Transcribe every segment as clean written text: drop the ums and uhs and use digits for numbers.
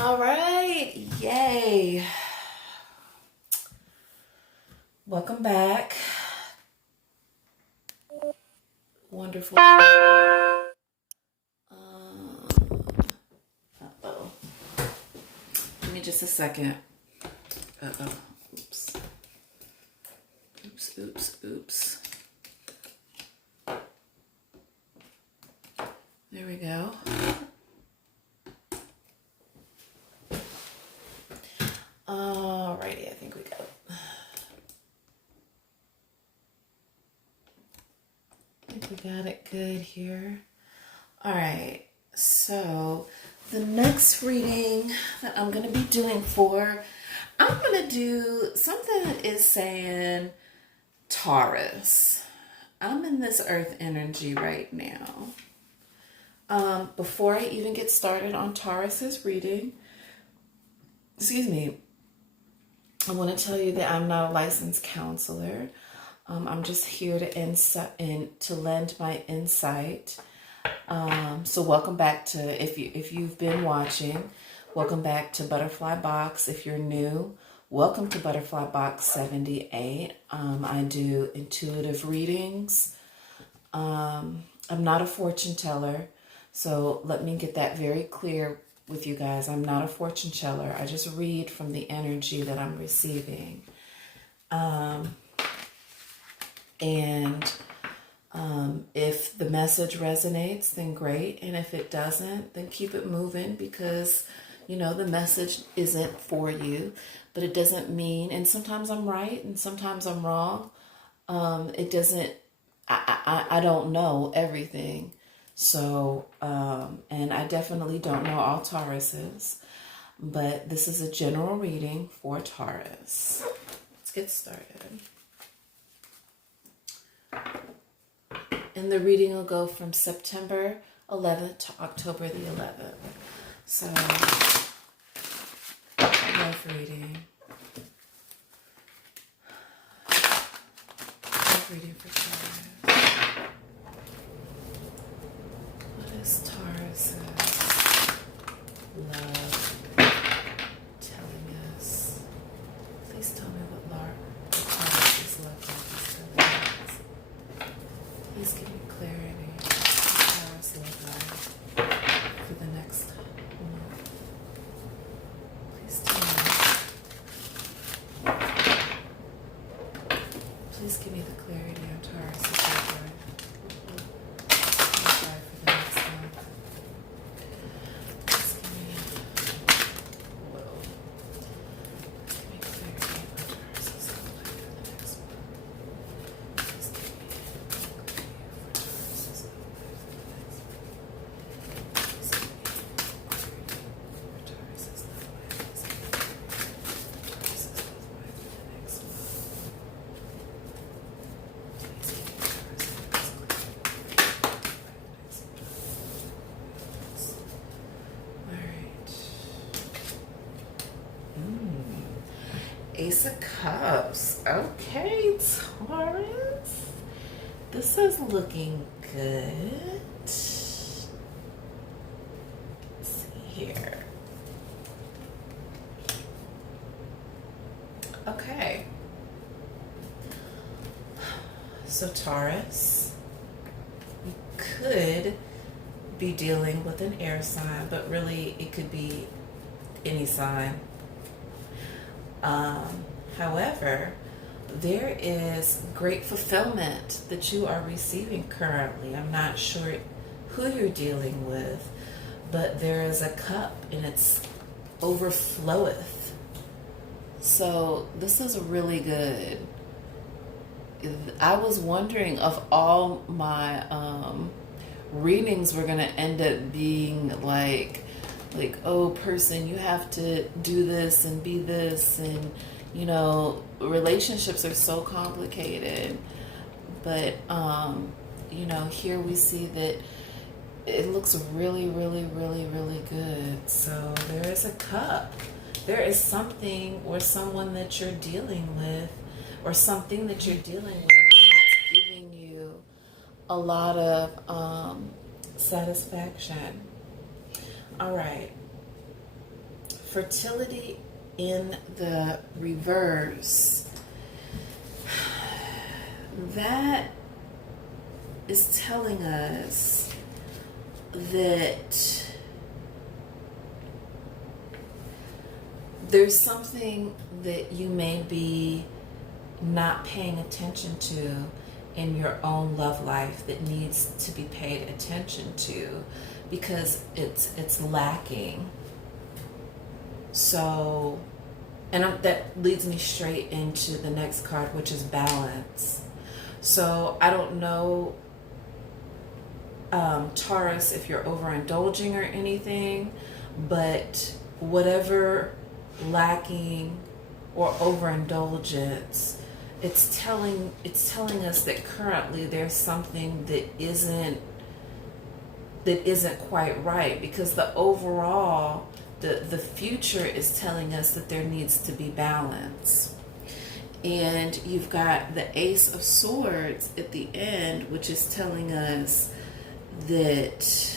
All right, yay. Welcome back. Wonderful. Uh-oh. Give me just a second. Uh-oh. Oops. Oops. There we go. Alrighty, I think we got it. I think we got it good here. All right, so the next reading that I'm going to be doing I'm going to do something that is saying Taurus. I'm in this earth energy right now. Before I even get started on Taurus's reading, I want to tell you that I'm not a licensed counselor. I'm just here to lend my insight. So welcome back to, if you've been watching, welcome back to Butterfly Box. If you're new, welcome to Butterfly Box 78. I do intuitive readings. I'm not a fortune teller, so let me get that very clear with you guys. I'm not a fortune teller. I just read from the energy that I'm receiving. If the message resonates, then great. And if it doesn't, then keep it moving, because, the message isn't for you. But it doesn't mean, and sometimes I'm right and sometimes I'm wrong. It doesn't, I don't know everything. So, and I definitely don't know all Tauruses. But this is a general reading for Taurus. Let's get started. And the reading will go from September 11th to October the 11th. So, love reading. Love reading for Taurus. What is Taurus's love telling us? Please tell me what Taurus's love telling us. Please give me clarity for Taurus love life for the next month. Please tell me. Please give me the clarity on Taurus's love life. For the next month. Please give me clarity on Taurus's love life for the next month. Please give me Ace of Cups. Okay, Taurus. This is looking good. Let's see here. Okay. So Taurus, you could be dealing with an air sign, but really it could be any sign. However, there is great fulfillment that you are receiving currently. I'm not sure who you're dealing with, but there is a cup and it's overfloweth. So this is really good. I was wondering if all my readings were going to end up being like, oh, person, you have to do this and be this, and relationships are so complicated. But here we see that it looks really, really, really, really good. So there is a cup. There is something or someone that you're dealing with, or something that you're dealing with, and it's giving you a lot of satisfaction. All right. fertility in the reverse, that is telling us that there's something that you may be not paying attention to in your own love life that needs to be paid attention to, because it's lacking. So, and that leads me straight into the next card, which is balance. So I don't know, Taurus, if you're overindulging or anything, but whatever lacking or overindulgence, it's telling us that currently there's something that isn't quite right, because the overall the future is telling us that there needs to be balance. And you've got the Ace of Swords at the end, which is telling us that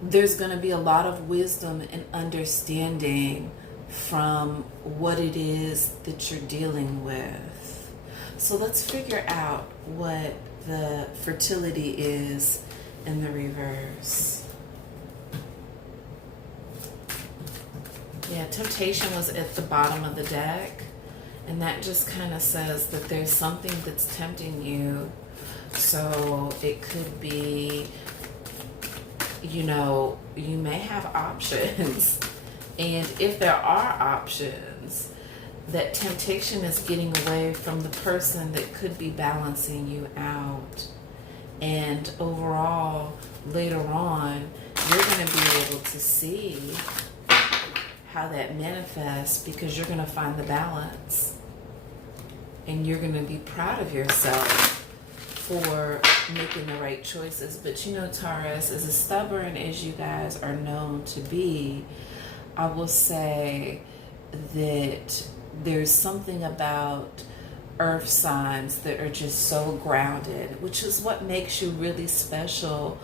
there's going to be a lot of wisdom and understanding from what it is that you're dealing with. So let's figure out what the fertility is in the reverse. Yeah, temptation was at the bottom of the deck, and that just kind of says that there's something that's tempting you. So it could be, you know, you may have options, and if there are options, that temptation is getting away from the person that could be balancing you out. And overall, later on, you're going to be able to see how that manifests, because you're going to find the balance. And you're going to be proud of yourself for making the right choices. But you know, Taurus, as stubborn as you guys are known to be, I will say that there's something about earth signs that are just so grounded, which is what makes you really special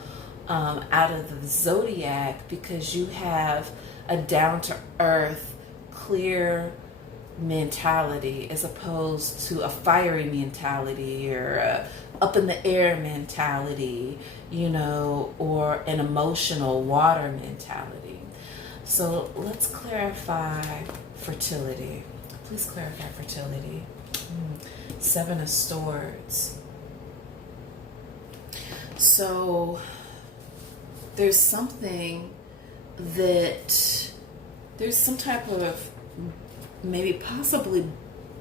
out of the zodiac, because you have a down-to-earth, clear mentality as opposed to a fiery mentality or a up-in-the-air mentality, you know, or an emotional water mentality. So let's clarify fertility. Please clarify fertility. Seven of Swords. So there's something that there's some type of maybe possibly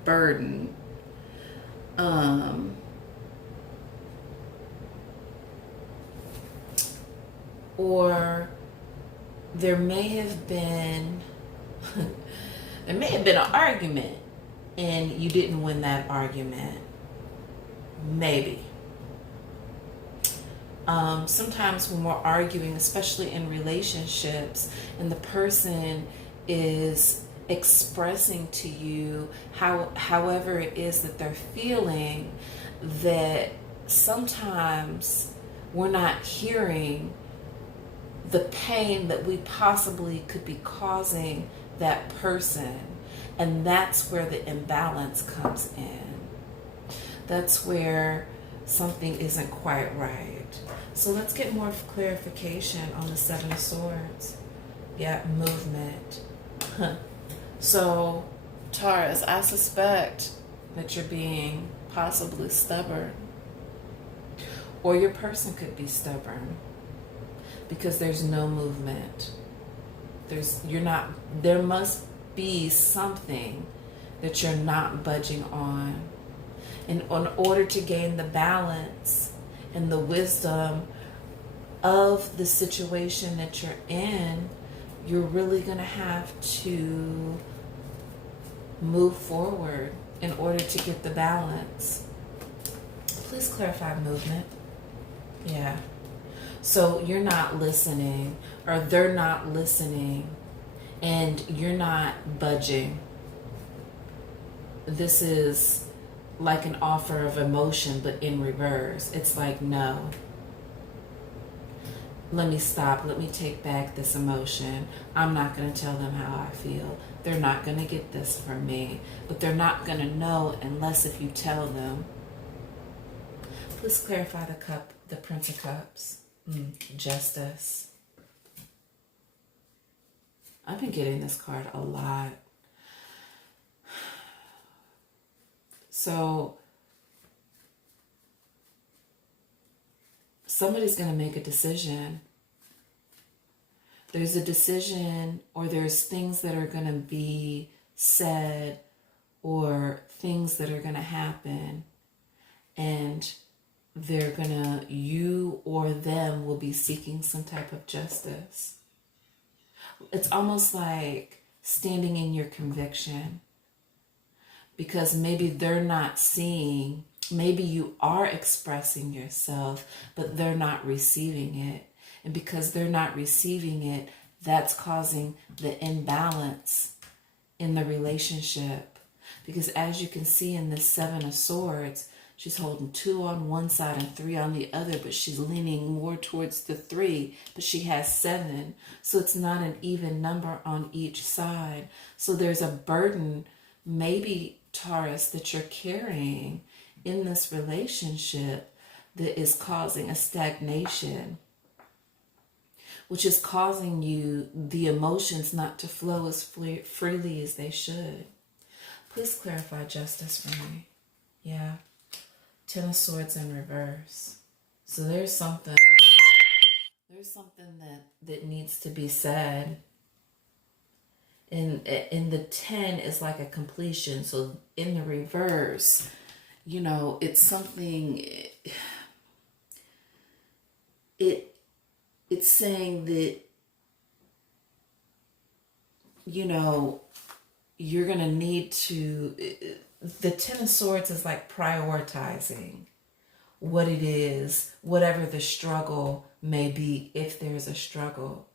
burden, or there may have been an argument and you didn't win that argument. Maybe. Sometimes when we're arguing, especially in relationships, and the person is expressing to you however it is that they're feeling, that sometimes we're not hearing the pain that we possibly could be causing that person. And that's where the imbalance comes in. That's where something isn't quite right. So let's get more clarification on the Seven of Swords. Yeah, movement. So, Taurus, I suspect that you're being possibly stubborn. Or your person could be stubborn, because there's no movement. There must be something that you're not budging on. And in order to gain the balance and the wisdom of the situation that you're in, you're really going to have to move forward in order to get the balance. Please clarify movement. Yeah. So you're not listening, or they're not listening, and you're not budging. This is like an offer of emotion, but in reverse. It's like, no. let me stop, let me take back this emotion. I'm not going to tell them how I feel. They're not going to get this from me, but they're not going to know unless if you tell them. Please clarify the Prince of Cups. Justice. I've been getting this card a lot. So somebody's going to make a decision. There's a decision, or there's things that are going to be said, or things that are going to happen, and you or them will be seeking some type of justice. It's almost like standing in your conviction, because maybe they're not seeing, maybe you are expressing yourself, but they're not receiving it. And because they're not receiving it, that's causing the imbalance in the relationship. Because as you can see in this Seven of Swords, she's holding 2 on one side and 3 on the other, but she's leaning more towards the 3, but she has 7. So it's not an even number on each side. So there's a burden, maybe, Taurus, that you're carrying in this relationship that is causing a stagnation, which is causing you, the emotions, not to flow as freely as they should. Please clarify justice for me. Yeah. 10 of Swords in reverse. So there's something that needs to be said. And the 10 is like a completion. So in the reverse, it's something, it's saying that, you're going to need to, the 10 of Swords is like prioritizing what it is, whatever the struggle may be, if there's a struggle.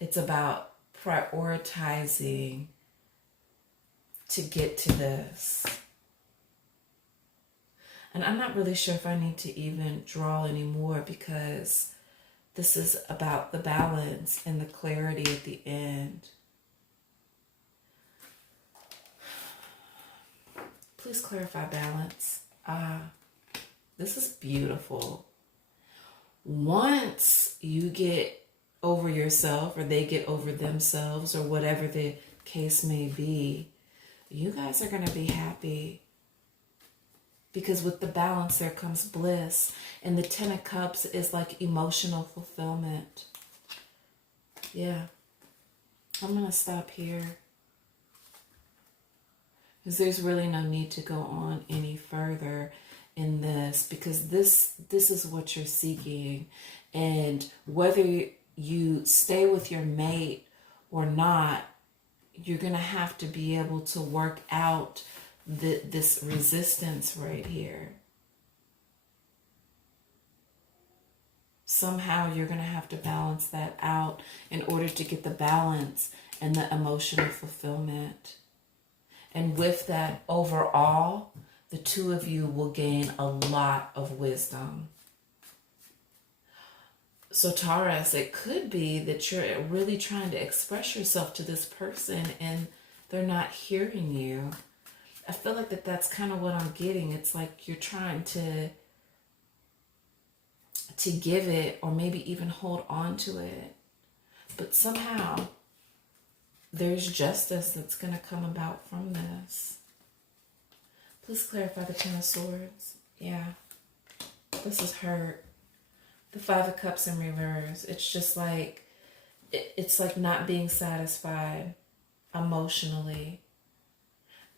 It's about prioritizing to get to this. And I'm not really sure if I need to even draw anymore, because this is about the balance and the clarity at the end. Please clarify balance. This is beautiful. Once you get over yourself, or they get over themselves, or whatever the case may be, you guys are going to be happy. Because with the balance, there comes bliss. And the 10 of Cups is like emotional fulfillment. Yeah. I'm going to stop here, because there's really no need to go on any further in this, because this is what you're seeking. And whether you stay with your mate or not, you're going to have to be able to work out this resistance right here. Somehow you're going to have to balance that out in order to get the balance and the emotional fulfillment. And with that, overall, the two of you will gain a lot of wisdom. So Taurus, it could be that you're really trying to express yourself to this person and they're not hearing you. I feel like that's kind of what I'm getting. It's like you're trying to give it, or maybe even hold on to it. But somehow there's justice that's going to come about from this. Please clarify the 10 of Swords. Yeah. This is hurt. The 5 of Cups in reverse. It's just like, it's like not being satisfied emotionally,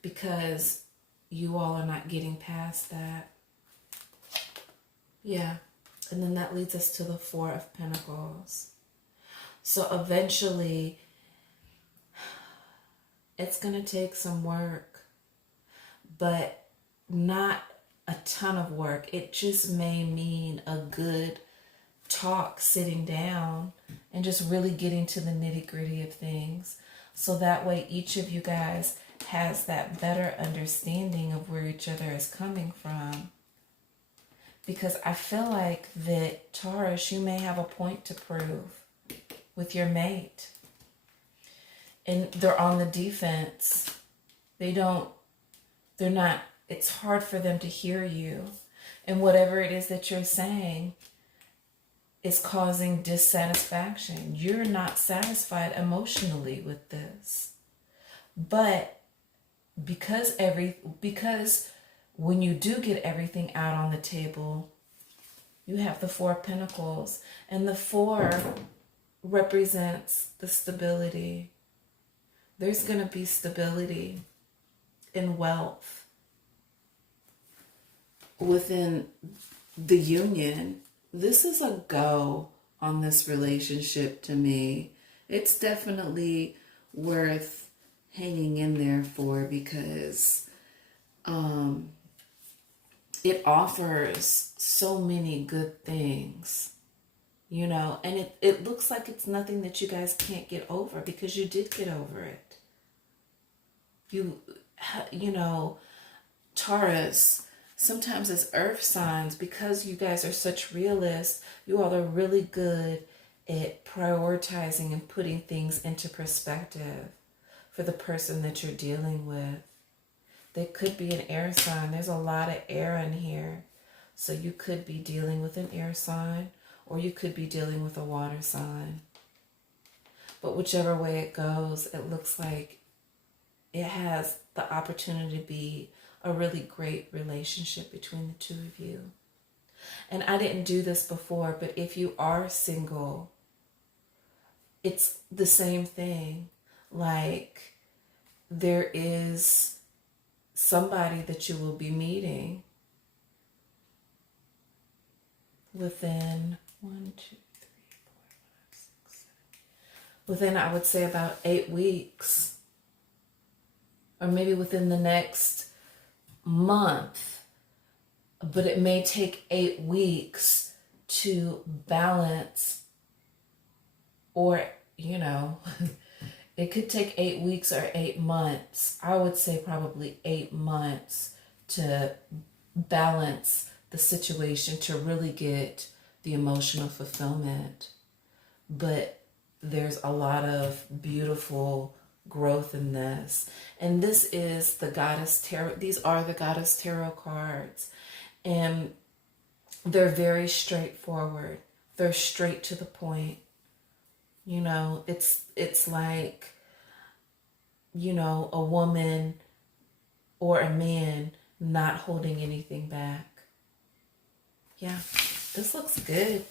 because you all are not getting past that. Yeah. And then that leads us to the 4 of Pentacles. So eventually, it's going to take some work, but not a ton of work. It just may mean a good talk, sitting down and just really getting to the nitty-gritty of things. So that way each of you guys has that better understanding of where each other is coming from. because I feel like that, Taurus, you may have a point to prove with your mate. And they're on the defense. They're not, it's hard for them to hear you. And whatever it is that you're saying is causing dissatisfaction. You're not satisfied emotionally with this. But because when you do get everything out on the table, you have the Four of Pentacles. And the Four represents the stability. There's going to be stability in wealth within the union. This is a go on this relationship to me. It's definitely worth hanging in there for, because it offers so many good things, you know, and it looks like it's nothing that you guys can't get over, because you did get over it. You know, Taurus, sometimes as earth signs, because you guys are such realists, you all are really good at prioritizing and putting things into perspective for the person that you're dealing with. They could be an air sign. There's a lot of air in here. So you could be dealing with an air sign, or you could be dealing with a water sign. But whichever way it goes, it looks like it has the opportunity to be a really great relationship between the two of you. And I didn't do this before, but if you are single, it's the same thing. Like, there is somebody that you will be meeting within within, I would say, about 8 weeks, or maybe within the next month. But it may take 8 weeks to balance, or, you know, it could take 8 weeks or 8 months. I would say probably 8 months to balance the situation, to really get the emotional fulfillment. But there's a lot of beautiful growth in this. And this is the Goddess Tarot. These are the Goddess Tarot cards. And they're very straightforward. They're straight to the point. You know, it's like, you know, a woman or a man not holding anything back. Yeah, this looks good.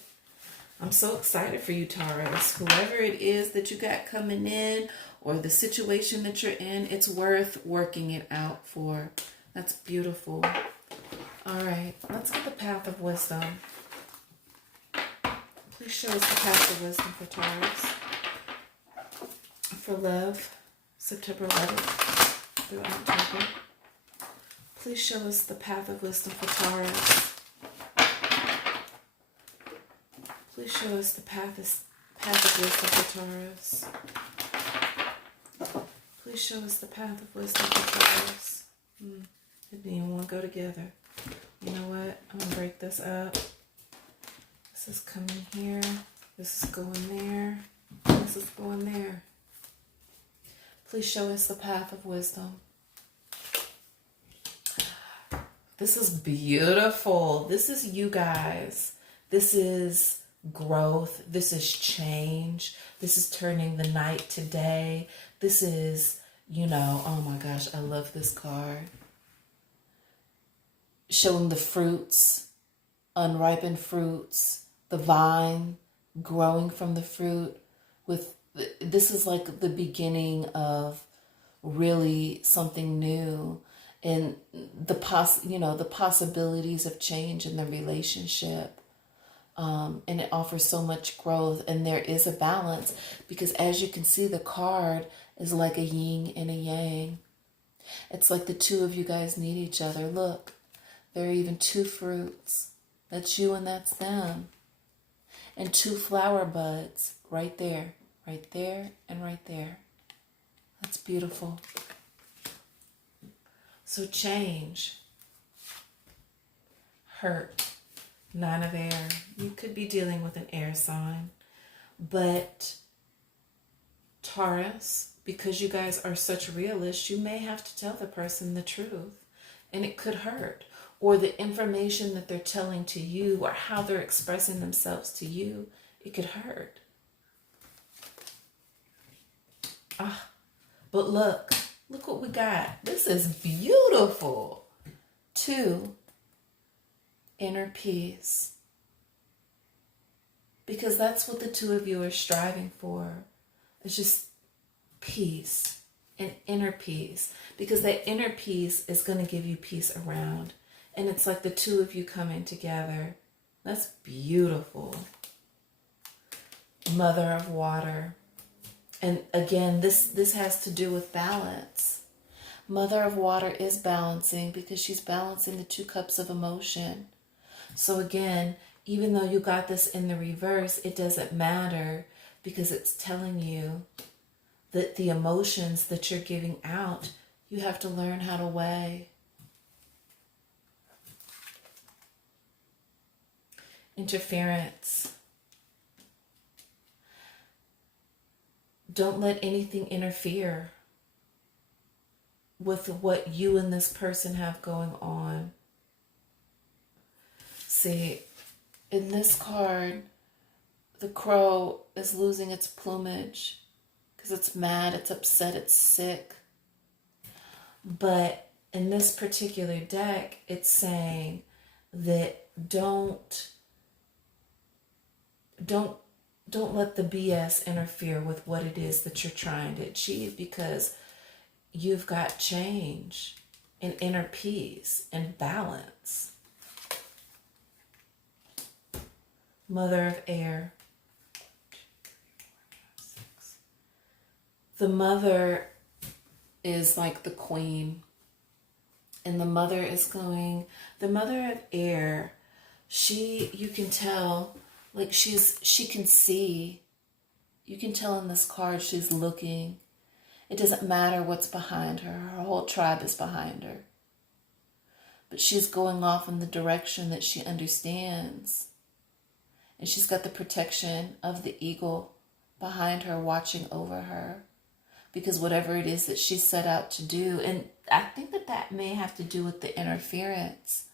I'm so excited for you, Taurus. Whoever it is that you got coming in, or the situation that you're in, it's worth working it out for. That's beautiful. All right, let's get the path of wisdom. Please show us the path of wisdom for Taurus. For love, September 11th through October. Please show us the path of wisdom for Taurus. Please show us the path of wisdom for Taurus. Please show us the path of wisdom for Taurus. It didn't even want to go together. You know what? I'm going to break this up. This is coming here. This is going there. This is going there. Please show us the path of wisdom. This is beautiful. This is you guys. This is growth. This is change. This is turning the night to day. This is, you know, oh my gosh, I love this card. Showing the fruits, unripened fruits, the vine growing from the fruit. This is like the beginning of really something new, and the possibilities of change in the relationship. And it offers so much growth, and there is a balance, because as you can see, the card is like a yin and a yang. It's like the two of you guys need each other. Look, there are even 2 fruits. That's you and that's them. And 2 flower buds right there, and right there. That's beautiful. So change, hurt, Nine of air. You could be dealing with an air sign. But Taurus, because you guys are such realists, you may have to tell the person the truth. And it could hurt. Or the information that they're telling to you or how they're expressing themselves to you, it could hurt. But look what we got. This is beautiful. 2, inner peace. Because that's what the two of you are striving for. It's just peace and inner peace. Because that inner peace is going to give you peace around. And it's like the two of you coming together. That's beautiful. Mother of water. And again, this has to do with balance. Mother of water is balancing because she's balancing the 2 cups of emotion. So again, even though you got this in the reverse, it doesn't matter because it's telling you that the emotions that you're giving out, you have to learn how to weigh. Interference. Don't let anything interfere with what you and this person have going on. See, in this card, the crow is losing its plumage because it's mad, it's upset, it's sick. But in this particular deck, it's saying that don't let the BS interfere with what it is that you're trying to achieve, because you've got change and inner peace and balance. Mother of air. The mother is like the queen. And the mother of air, you can tell, like she can see. You can tell in this card she's looking. It doesn't matter what's behind her. Her whole tribe is behind her. But she's going off in the direction that she understands. And she's got the protection of the eagle behind her, watching over her. Because whatever it is that she set out to do, and I think that may have to do with the interference.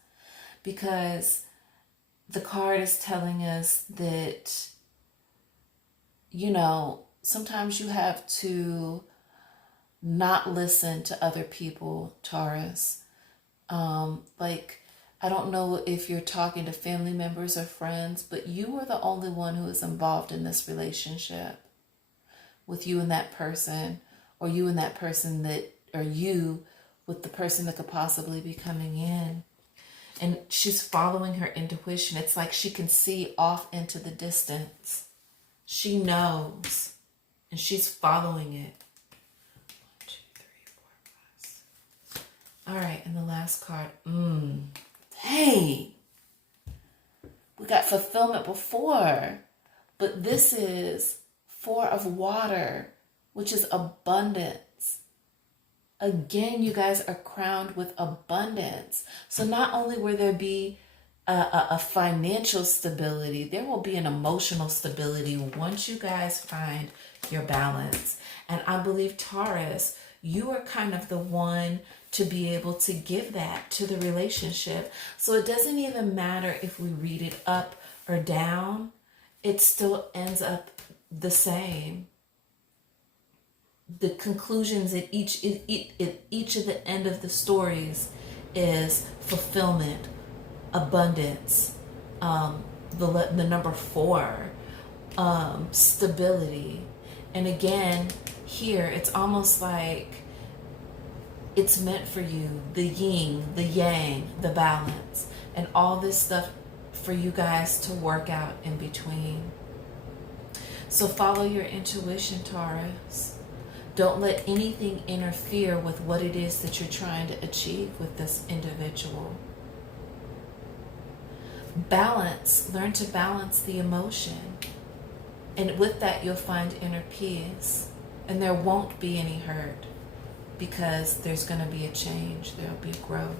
Because the card is telling us that, sometimes you have to not listen to other people, Taurus. I don't know if you're talking to family members or friends, but you are the only one who is involved in this relationship with you and that person, or you and that person or you with the person that could possibly be coming in. And she's following her intuition. It's like she can see off into the distance. She knows, and she's following it. 1, 2, 3, 4, 5. All right, and the last card. Dang. We got fulfillment before, but this is 4 of water, which is abundance. Again, you guys are crowned with abundance. So not only will there be a financial stability, there will be an emotional stability once you guys find your balance. And I believe, Taurus, you are kind of the one to be able to give that to the relationship. So it doesn't even matter if we read it up or down, it still ends up the same. The conclusions at each of the end of the stories is fulfillment, abundance, the number 4, stability. And again, here it's almost like it's meant for you, the yin, the yang, the balance, and all this stuff for you guys to work out in between. So follow your intuition, Taurus. Don't let anything interfere with what it is that you're trying to achieve with this individual. Balance. Learn to balance the emotion. And with that, you'll find inner peace. And there won't be any hurt because there's going to be a change. There'll be growth.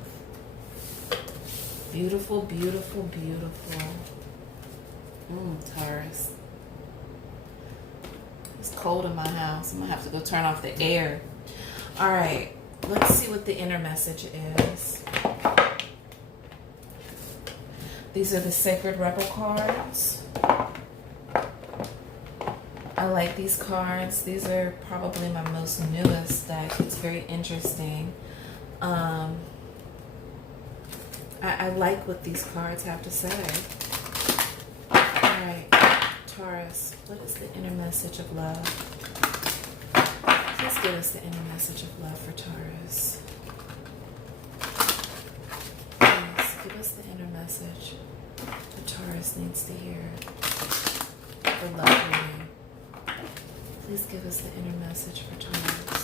Beautiful, beautiful, beautiful. Taurus. It's cold in my house. I'm going to have to go turn off the air. All right. Let's see what the inner message is. These are the Sacred Rebel cards. I like these cards. These are probably my most newest deck. It's very interesting. I like what these cards have to say. Alright, Taurus, what is the inner message of love? Please give us the inner message of love for Taurus. Please give us the inner message that Taurus needs to hear. For love reading. Please give us the inner message for Taurus.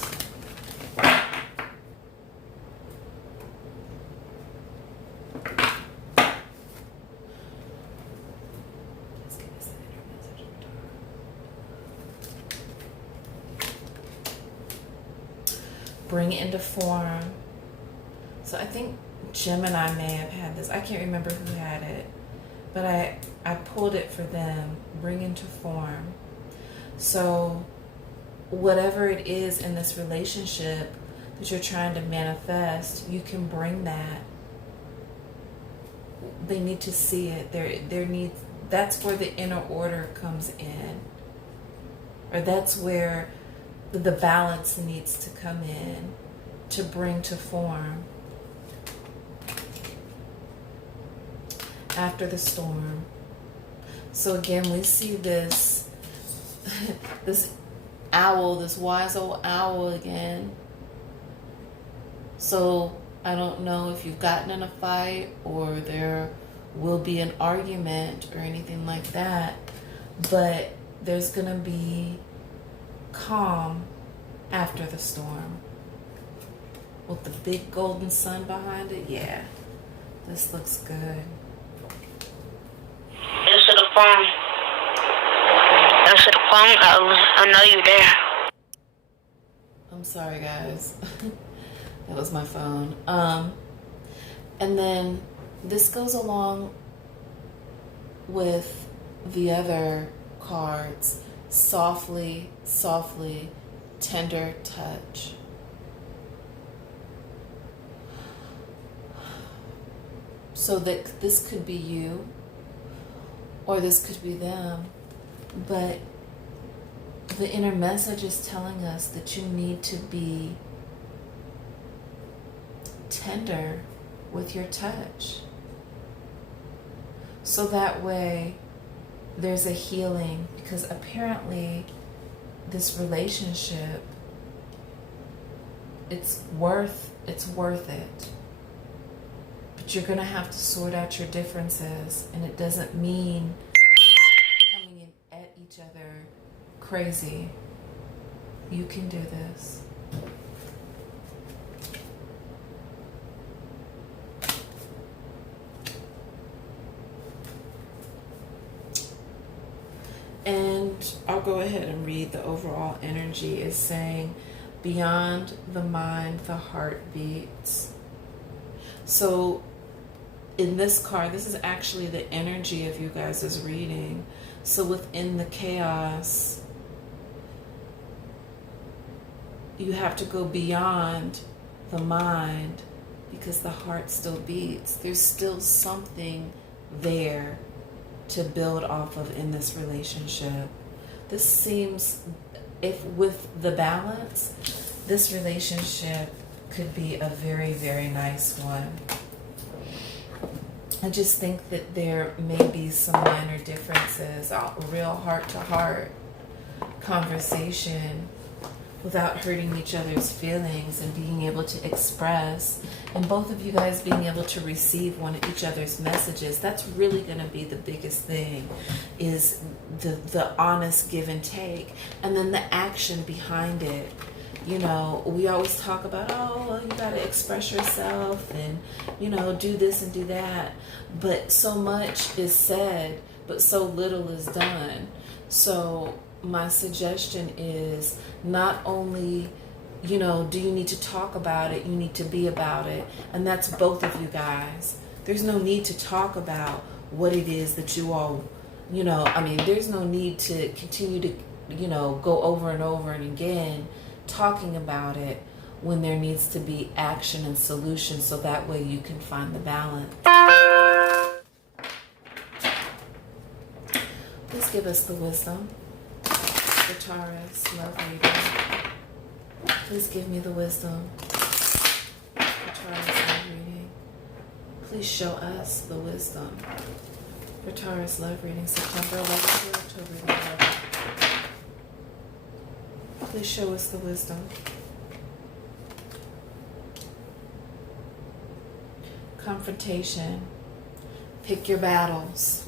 Bring into form. So I think Gemini may have had this. I can't remember who had it, but I pulled it for them. Bring into form. So whatever it is in this relationship that you're trying to manifest, you can bring that. They need to see it. That's where the inner order comes in. Or that's where the balance needs to come in to bring to form. After the storm. So again, we see this this owl, this wise old owl again. So I don't know if you've gotten in a fight or there will be an argument or anything like that, but there's gonna be calm after the storm. With the big golden sun behind it, yeah, this looks good. Answer the phone. Answer the phone. I know you're there. I'm sorry, guys. That was my phone. And then this goes along with the other cards. Softly, softly, tender touch. So that this could be you, or this could be them, but the inner message is telling us that you need to be tender with your touch. So that way there's a healing, because apparently this relationship, it's worth it. But you're gonna have to sort out your differences, and it doesn't mean coming in at each other crazy. You can do this. And I'll go ahead and read the overall energy. Is saying, beyond the mind, the heart beats. So in this card, this is actually the energy of you guys' reading. So within the chaos, you have to go beyond the mind because the heart still beats. There's still something there to build off of in this relationship. This seems, if with the balance, this relationship could be a very, very nice one. I just think that there may be some minor differences, a real heart-to-heart conversation without hurting each other's feelings, and being able to express, and both of you guys being able to receive each other's messages. That's really going to be the biggest thing, is the honest give and take, and then the action behind it. You know, we always talk about, oh, well, you got to express yourself and, you know, do this and do that. But so much is said, but so little is done. So my suggestion is, not only, you know, do you need to talk about it, you need to be about it. And that's both of you guys. There's no need to talk about what it is that you all, there's no need to continue to, go over and over and again talking about it when there needs to be action and solution, so that way you can find the balance. Please give us the wisdom for Taurus love reading. Please give me the wisdom for Taurus love reading. Please show us the wisdom for Taurus love reading, September 11th to October 11th. Please show us the wisdom. Confrontation. Pick your battles.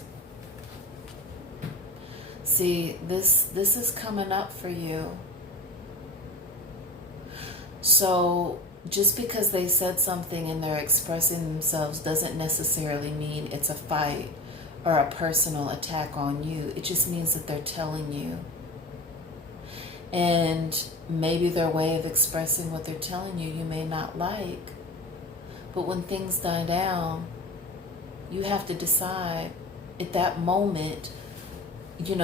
See, this is coming up for you. So just because they said something and they're expressing themselves doesn't necessarily mean it's a fight or a personal attack on you. It just means that they're telling you. And maybe their way of expressing what they're telling you, you may not like. But when things die down, you have to decide at that moment, you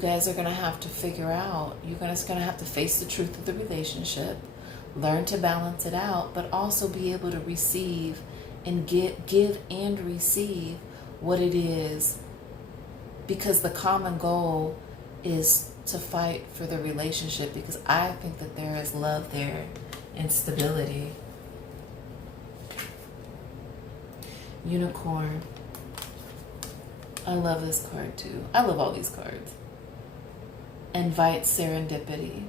guys are going to have to figure out, you're going to have to face the truth of the relationship, learn to balance it out, but also be able to receive and give and receive what it is, because the common goal is to fight for the relationship, because I think that there is love there and stability. Unicorn. I love this card too. I love all these cards. Invite serendipity.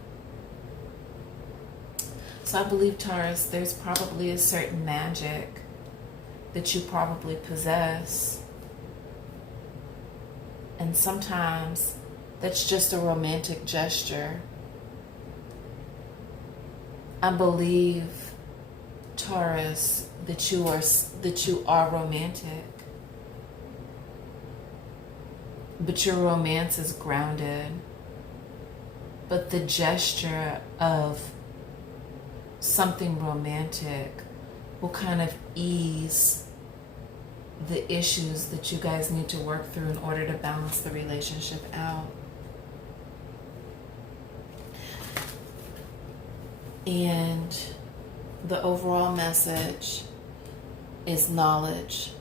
So I believe, Taurus, there's probably a certain magic that you probably possess. And sometimes that's just a romantic gesture. I believe, Taurus, that you are romantic. But your romance is grounded. But the gesture of something romantic will kind of ease the issues that you guys need to work through in order to balance the relationship out. And the overall message is knowledge.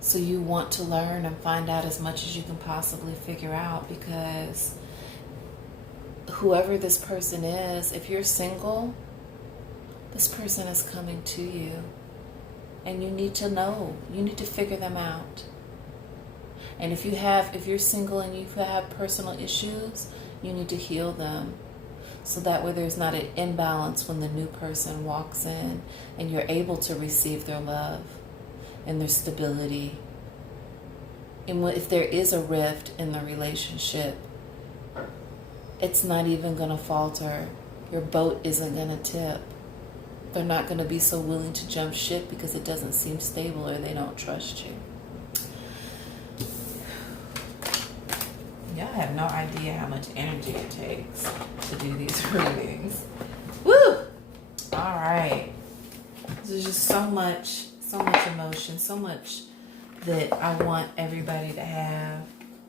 So you want to learn and find out as much as you can possibly figure out, because whoever this person is, if you're single, this person is coming to you. And you need to know. You need to figure them out. And if you're single and you have personal issues, you need to heal them. So that way there's not an imbalance when the new person walks in, and you're able to receive their love and their stability. And if there is a rift in the relationship, it's not even going to falter. Your boat isn't going to tip. They're not going to be so willing to jump ship because it doesn't seem stable or they don't trust you. Y'all have no idea how much energy it takes to do these readings. Woo! All right. There's just so much emotion, so much that I want everybody to have.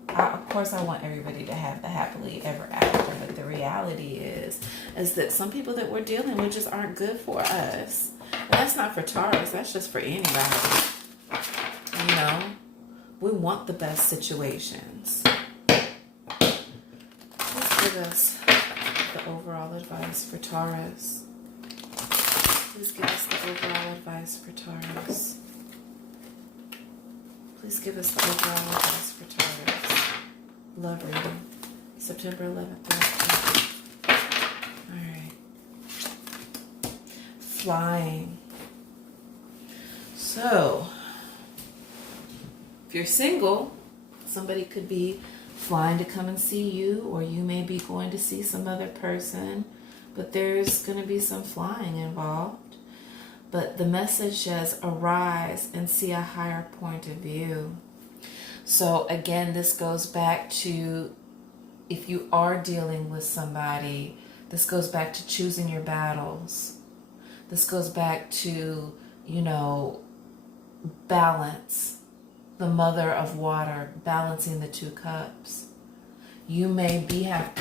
Of course, I want everybody to have the happily ever after, but the reality is that some people that we're dealing with just aren't good for us. And that's not for Taurus, that's just for anybody. We want the best situations. Let's give us the overall advice for Taurus. Please give us the overall advice for Taurus. Please give us the overall advice for Taurus. Love reading. September 11th. Alright. Flying. So, if you're single, somebody could be flying to come and see you, or you may be going to see some other person, but there's going to be some flying involved. But the message says, arise and see a higher point of view. So again, this goes back to, if you are dealing with somebody, this goes back to choosing your battles. This goes back to, balance, the mother of water, balancing the two cups. You may have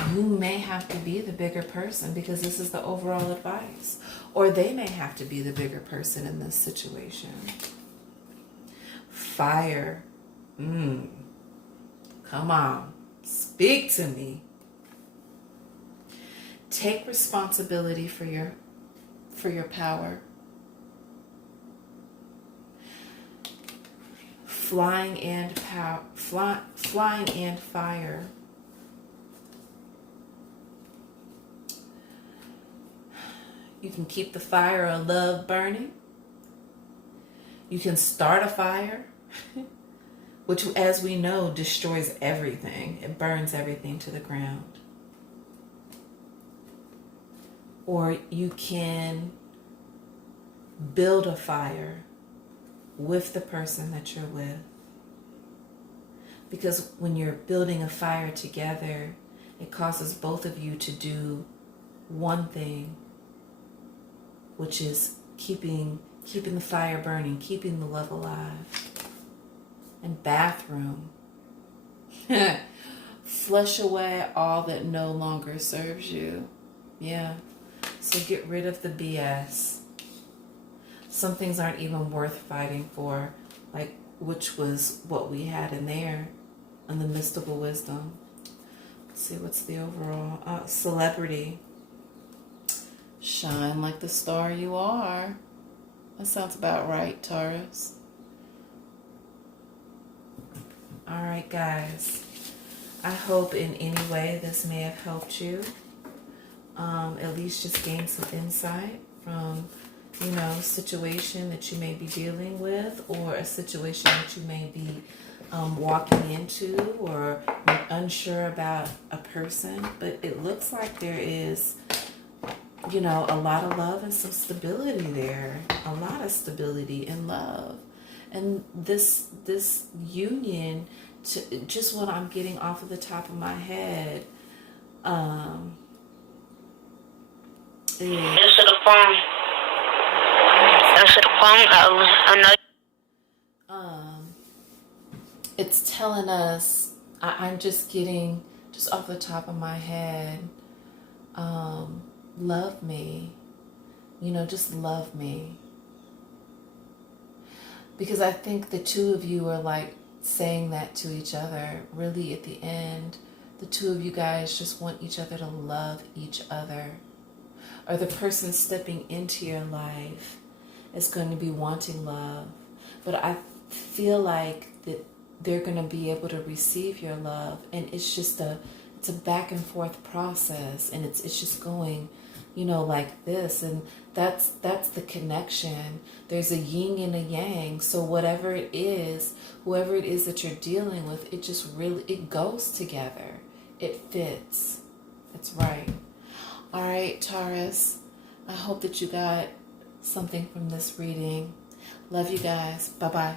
to be the bigger person, because this is the overall advice. Or they may have to be the bigger person in this situation. Fire. Come on. Speak to me. Take responsibility for your power. Flying and fire. You can keep the fire of love burning. You can start a fire, which, as we know, destroys everything. It burns everything to the ground. Or you can build a fire with the person that you're with. Because when you're building a fire together, it causes both of you to do one thing, which is keeping the fire burning, keeping the love alive. And bathroom. Flush away all that no longer serves you. Yeah. So get rid of the BS. Some things aren't even worth fighting for, like which was what we had in there, in the mystical wisdom. Let's see, what's the overall? Celebrity. Shine like the star you are. That sounds about right, Taurus. All right, guys. I hope in any way this may have helped you. At least just gain some insight from, situation that you may be dealing with, or a situation that you may be walking into, or unsure about a person. But it looks like there is, a lot of love and some stability there. A lot of stability and love. And this union, just what I'm getting off of the top of my head, Answer the phone. Answer the phone. I know. It's telling us, I'm just getting, just off the top of my head, love me. Just love me. Because I think the two of you are like saying that to each other. Really, at the end, the two of you guys just want each other to love each other. Or the person stepping into your life is going to be wanting love. But I feel like that they're going to be able to receive your love. And it's just it's a back and forth process. And it's just going, like this. And that's the connection. There's a yin and a yang. So whatever it is, whoever it is that you're dealing with, it just really, it goes together. It fits. That's right. All right, Taurus. I hope that you got something from this reading. Love you guys. Bye-bye.